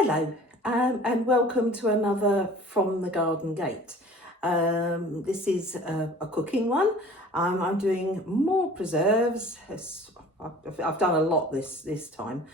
Hello, and welcome to another From the Garden Gate. This is a cooking one. I'm doing more preserves. I've done a lot this time.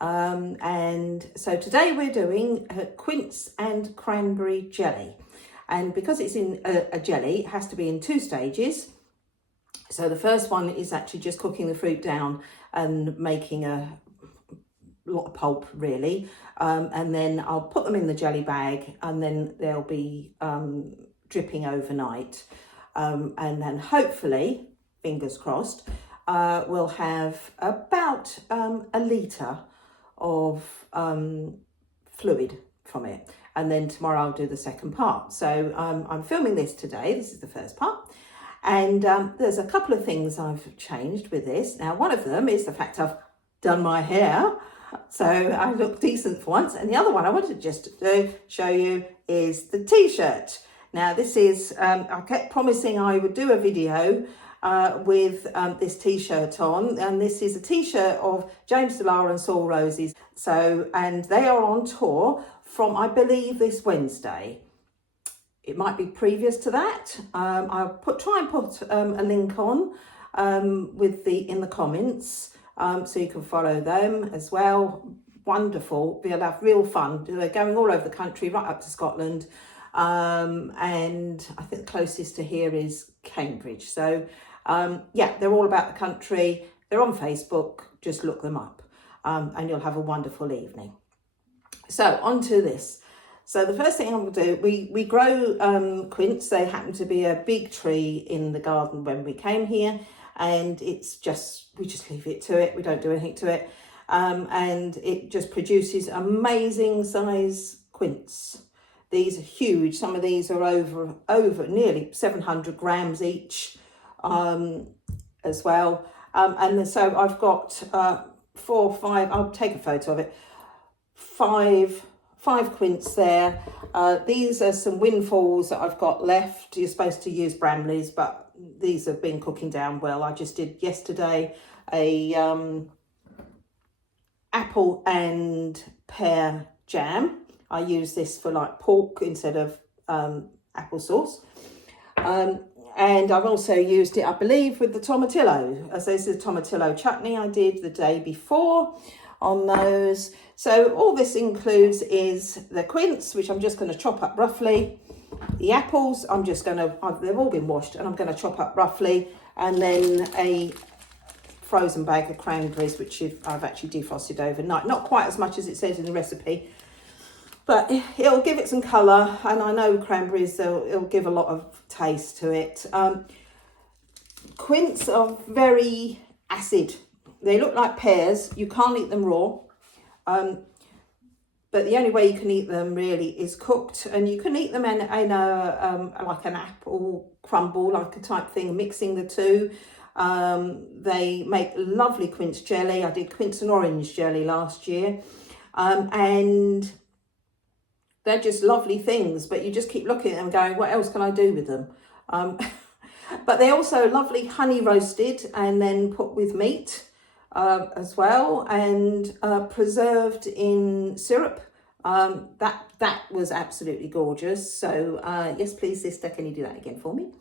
And so today we're doing quince and cranberry jelly. And because it's in a jelly, it has to be in 2 stages. So the first one is actually just cooking the fruit down and making a lot of pulp really, and then I'll put them in the jelly bag and then they'll be dripping overnight, and then hopefully, fingers crossed, we'll have about a litre of fluid from it, and then tomorrow I'll do the second part. So I'm filming this today. This is the first part, and there's a couple of things I've changed with this. Now, one of them is the fact I've done my hair, so I look decent for once. And the other one I wanted just to show you is the t-shirt. Now this is, I kept promising I would do a video with this t-shirt on, and this is a t-shirt of James Delarre and Saul Roses. So, and they are on tour from, I believe, this Wednesday. It might be previous to that. I'll try and put a link on in the comments. So you can follow them as well. Wonderful. They'll have real fun. They're going all over the country, right up to Scotland. And I think the closest to here is Cambridge. So yeah, they're all about the country. They're on Facebook. Just look them up, and you'll have a wonderful evening. So on to this. So the first thing I will do, we grow quince. They happen to be a big tree in the garden when we came here. And it's just, we just leave it to it. We don't do anything to it. And it just produces amazing size quince. These are huge. Some of these are over nearly 700 grams each, as well. And so I've got 4 or 5, I'll take a photo of it, 5 quince there. These are some windfalls that I've got left. You're supposed to use Bramleys, but these have been cooking down well. I just did yesterday a apple and pear jam. I use this for like pork instead of applesauce. And I've also used it, I believe, with the tomatillo. As this is a tomatillo chutney I did the day before on those. So all this includes is the quince, which I'm just going to chop up roughly. The apples, they've all been washed, and I'm going to chop up roughly. And then a frozen bag of cranberries, which I've actually defrosted overnight. Not quite as much as it says in the recipe, but it'll give it some colour. And I know cranberries, it'll give a lot of taste to it. Quince are very acid. They look like pears. You can't eat them raw. But the only way you can eat them really is cooked, and you can eat them in a like an apple crumble, like a type thing, mixing the two. They make lovely quince jelly. I did quince and orange jelly last year, and they're just lovely things. But you just keep looking at them, going, "What else can I do with them?" But they're also lovely honey roasted and then put with meat. As well, and preserved in syrup. That was absolutely gorgeous. So yes, please, sister, can you do that again for me?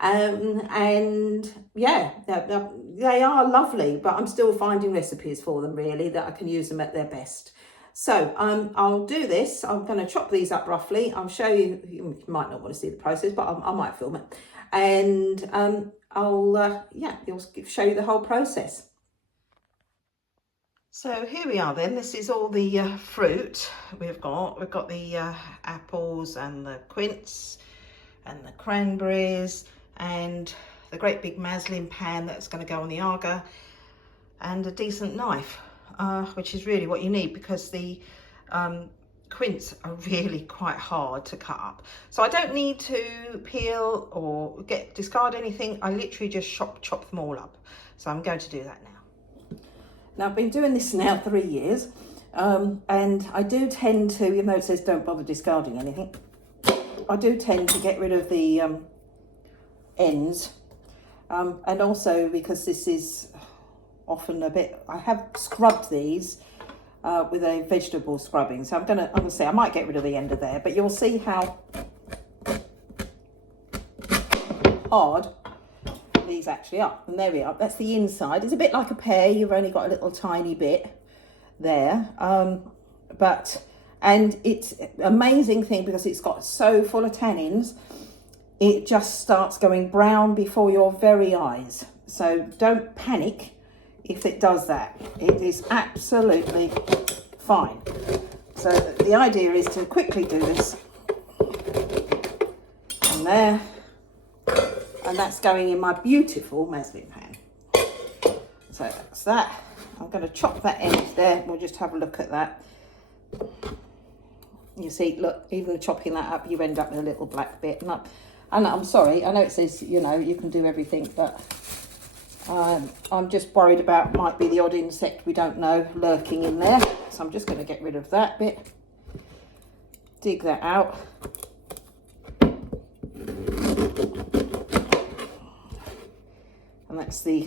And yeah, they are lovely, but I'm still finding recipes for them really that I can use them at their best. So I'll do this. I'm going to chop these up roughly. I'll show you. You might not want to see the process, but I might film it, and I'll show you the whole process. So here we are then. This is all the fruit we've got. We've got the apples and the quince and the cranberries and the great big muslin pan that's going to go on the agar, and a decent knife, which is really what you need, because the quince are really quite hard to cut up. So I don't need to peel or discard anything. I literally just chop them all up. So I'm going to do that now. Now, I've been doing this now 3 years, and I do tend to, even though it says don't bother discarding anything, I do tend to get rid of the ends, and also because this is often a bit, I have scrubbed these with a vegetable scrubbing. So I'm gonna say I might get rid of the end of there, but you'll see how hard these actually are. And there we are. That's the inside. It's a bit like a pear. You've only got a little tiny bit there, and it's an amazing thing because it's got so full of tannins. It just starts going brown before your very eyes. So don't panic if it does that. It is absolutely fine. So the idea is to quickly do this. And there. And that's going in my beautiful muslin pan. So that's that. I'm going to chop that end there. We'll just have a look at that. You see, look, even chopping that up, you end up with a little black bit. And I'm sorry, I know it says, you know, you can do everything, but I'm just worried about might be the odd insect we don't know lurking in there. So I'm just going to get rid of that bit. Dig that out. And that's it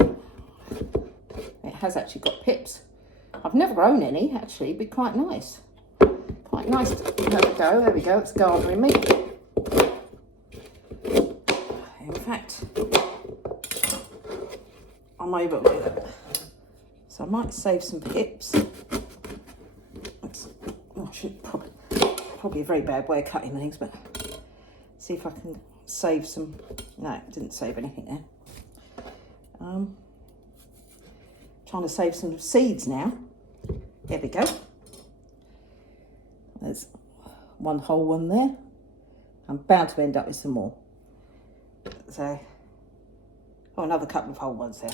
has actually got pips. I've never grown any, actually. It'd be quite nice. Quite nice to have a go. There we go, it's gardening me. In fact, I'm able to do that. So I might save some pips. I should probably a very bad way of cutting things, but see if I can save some. No, didn't save anything there. Trying to save some seeds now. There we go. There's one whole one there. I'm bound to end up with some more. So, another couple of whole ones there.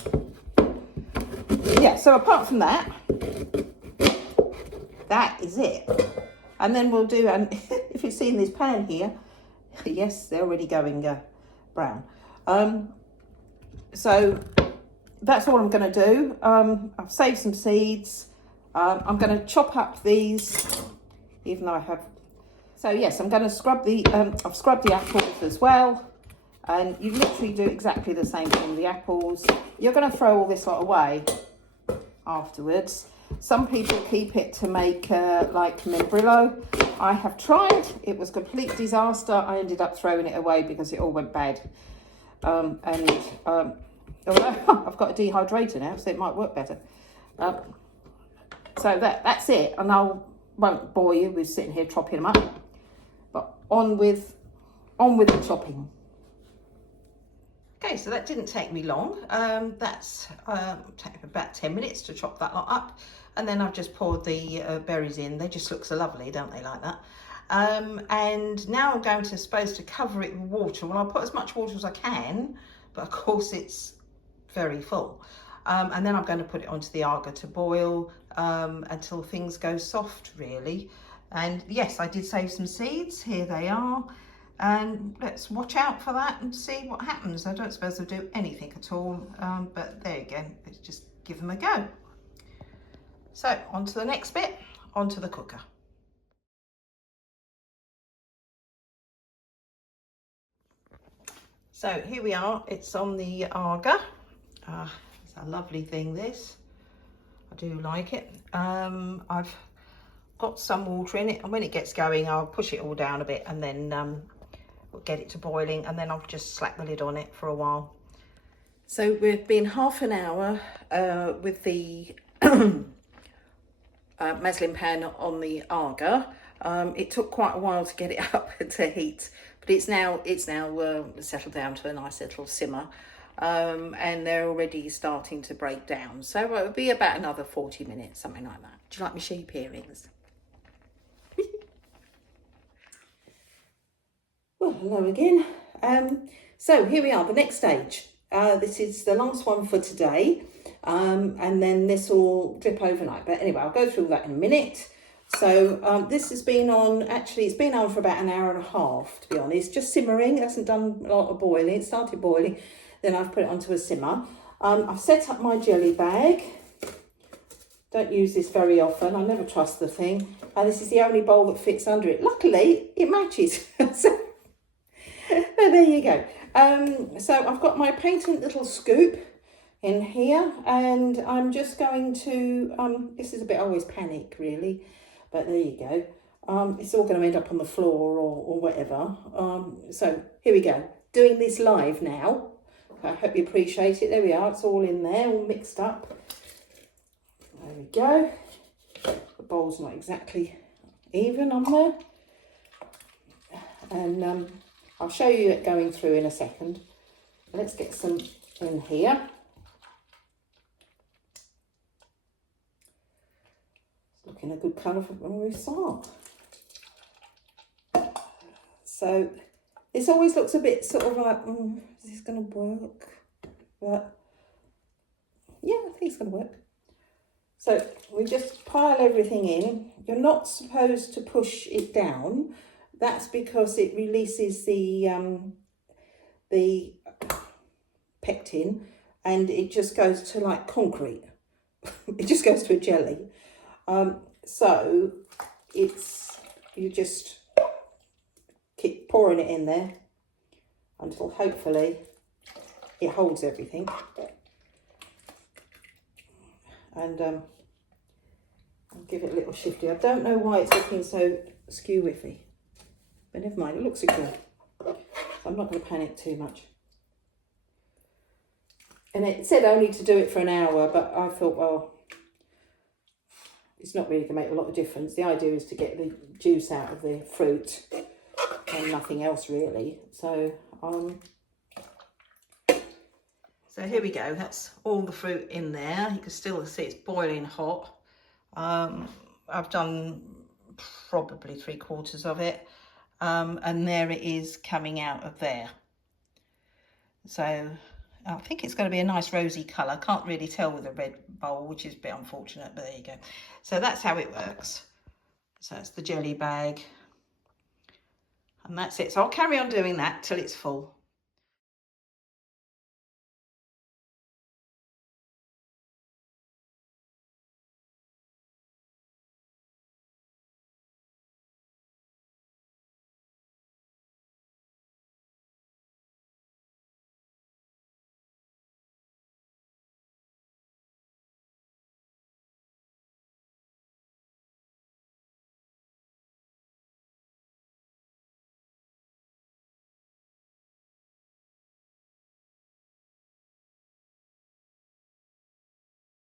Yeah, so apart from that, that is it. And then we'll do, and if you see in this pan here, yes, they're already going brown. So that's all I'm going to do. I've saved some seeds. I'm going to chop up these, even though I have. So yes, I'm going to scrub I've scrubbed the apples as well. And you literally do exactly the same thing with the apples. You're going to throw all this lot away afterwards. Some people keep it to make like membrillo. I have tried. It was a complete disaster. I ended up throwing it away because it all went bad. Although I've got a dehydrator now, so it might work better. So that's it. And won't bore you with sitting here chopping them up. But on with the chopping. Okay, so that didn't take me long. That's take about 10 minutes to chop that lot up. And then I've just poured the berries in. They just look so lovely, don't they, like that? And now I'm supposed to cover it with water. Well, I'll put as much water as I can, but of course it's very full. And then I'm going to put it onto the agar to boil until things go soft, really. And yes, I did save some seeds. Here they are. And let's watch out for that and see what happens. I don't suppose they'll do anything at all, but there you go. Let's just give them a go. So on to the next bit, onto the cooker. So here we are, it's on the agar. It's a lovely thing, this. I do like it. I've got some water in it, and when it gets going, I'll push it all down a bit and then we'll get it to boiling, and then I'll just slap the lid on it for a while. So we've been half an hour with the muslin pan on the agar. It took quite a while to get it up to heat, but it's now settled down to a nice little simmer, and they're already starting to break down. So it'll be about another 40 minutes, something like that. Do you like my sheep earrings? Well, hello again. So here we are, the next stage. This is the last one for today, and then this will drip overnight. But anyway, I'll go through that in a minute. So this has been on, actually it's been on for about an hour and a half, to be honest, just simmering. It hasn't done a lot of boiling. It started boiling, then I've put it onto a simmer. I've set up my jelly bag. Don't use this very often. I never trust the thing. And this is the only bowl that fits under it. Luckily, it matches. So there you go. So I've got my patent little scoop. in here, and I'm just going to, this is a bit, I always panic really, but there you go. It's all going to end up on the floor or whatever. So here we go, doing this live now. I hope you appreciate it. There we are, it's all in there, all mixed up. There we go. The bowl's not exactly even on there. And I'll show you it going through in a second. Let's get some in here. It's looking a good colour for when we start. So this always looks a bit sort of like, is this going to work? But yeah, I think it's going to work. So we just pile everything in. You're not supposed to push it down. That's because it releases the pectin, and it just goes to like concrete. It just goes to a jelly. So you just keep pouring it in there until hopefully it holds everything. And I'll give it a little shifty. I don't know why it's looking so skew-whiffy, but never mind, it looks good. So I'm not going to panic too much. And it said only to do it for an hour, but I thought, well, it's not really going to make a lot of difference. The idea is to get the juice out of the fruit and nothing else really. So so here we go, that's all the fruit in there. You can still see it's boiling hot. I've done probably 3/4 of it, and there it is coming out of there. So I think it's going to be a nice rosy colour. Can't really tell with a red bowl, which is a bit unfortunate, but there you go. So that's how it works. So that's the jelly bag, and that's it. So I'll carry on doing that till it's full.